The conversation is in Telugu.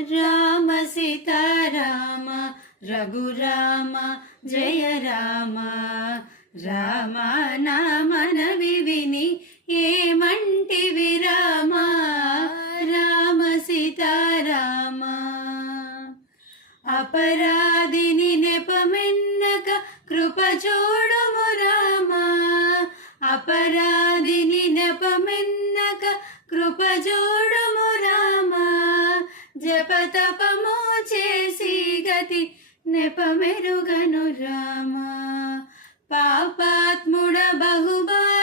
రామ సీతారామ రఘురామ జయ రామ. రామ నామనవి విని ఏమంటివి రామ. రామ సీతారామ. అపరాధిని నెపమెన్నక కృప చూడుము రామ. అపరాధిని నెపమెన్నక కృప చూడుము రామ. జపతపము చేసి గతి నెపమెరుగను రామ. పాపాత్ముడ బహుబా